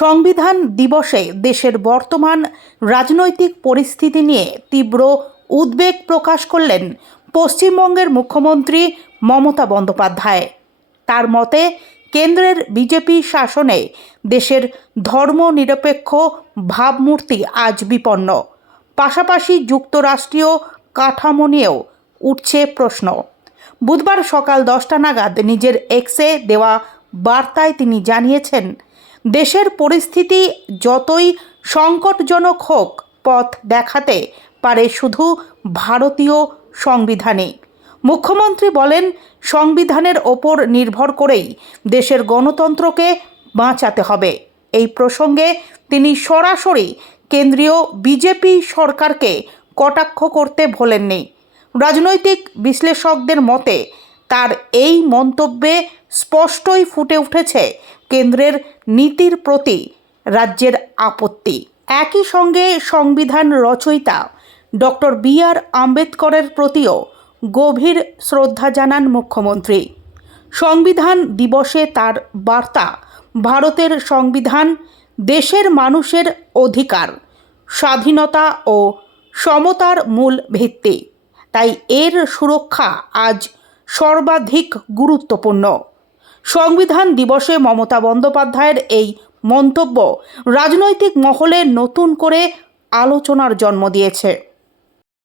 সংবিধান দিবসে দেশের বর্তমান রাজনৈতিক পরিস্থিতি নিয়ে তীব্র উদ্বেগ প্রকাশ করলেন পশ্চিমবঙ্গের মুখ্যমন্ত্রী মমতা বন্দ্যোপাধ্যায়। তার মতে, কেন্দ্রের বিজেপি শাসনে দেশের ধর্মনিরপেক্ষ ভাবমূর্তি আজ বিপন্ন। পাশাপাশি যুক্তরাষ্ট্রীয় কাঠামো নিয়েও উঠছে প্রশ্ন। বুধবার সকাল দশটা নাগাদ নিজের এক্সে দেওয়া বার্তায় তিনি জানিয়েছেন দেশের পরিস্থিতি যতই সংকটজনক হোক পথ দেখাতে পারে শুধু ভারতীয় সংবিধানে। মুখ্যমন্ত্রী বলেন, সংবিধানের ওপর নির্ভর করেই দেশের গণতন্ত্রকে বাঁচাতে হবে। এই প্রসঙ্গে তিনি সরাসরি কেন্দ্রীয় বিজেপি সরকারকে কটাক্ষ করতে ভোলেননি। রাজনৈতিক বিশ্লেষকদের মতে তার এই মন্তব্যে স্পষ্টই ফুটে উঠেছে কেন্দ্রের নীতির প্রতি রাজ্যের আপত্তি। একই সঙ্গে সংবিধান রচয়িতা ডক্টর বি আর আম্বেদকরের প্রতিও গভীর শ্রদ্ধা জানান মুখ্যমন্ত্রী। সংবিধান দিবসে তার বার্তা, ভারতের সংবিধান দেশের মানুষের অধিকার, স্বাধীনতা ও সমতার মূল ভিত্তি। তাই এর সুরক্ষা আজ সর্বাধিক গুরুত্বপূর্ণ। সংবিধান দিবসে মমতা বন্দ্যোপাধ্যায়ের এই মন্তব্য রাজনৈতিক মহলে নতুন করে আলোচনার জন্ম দিয়েছে।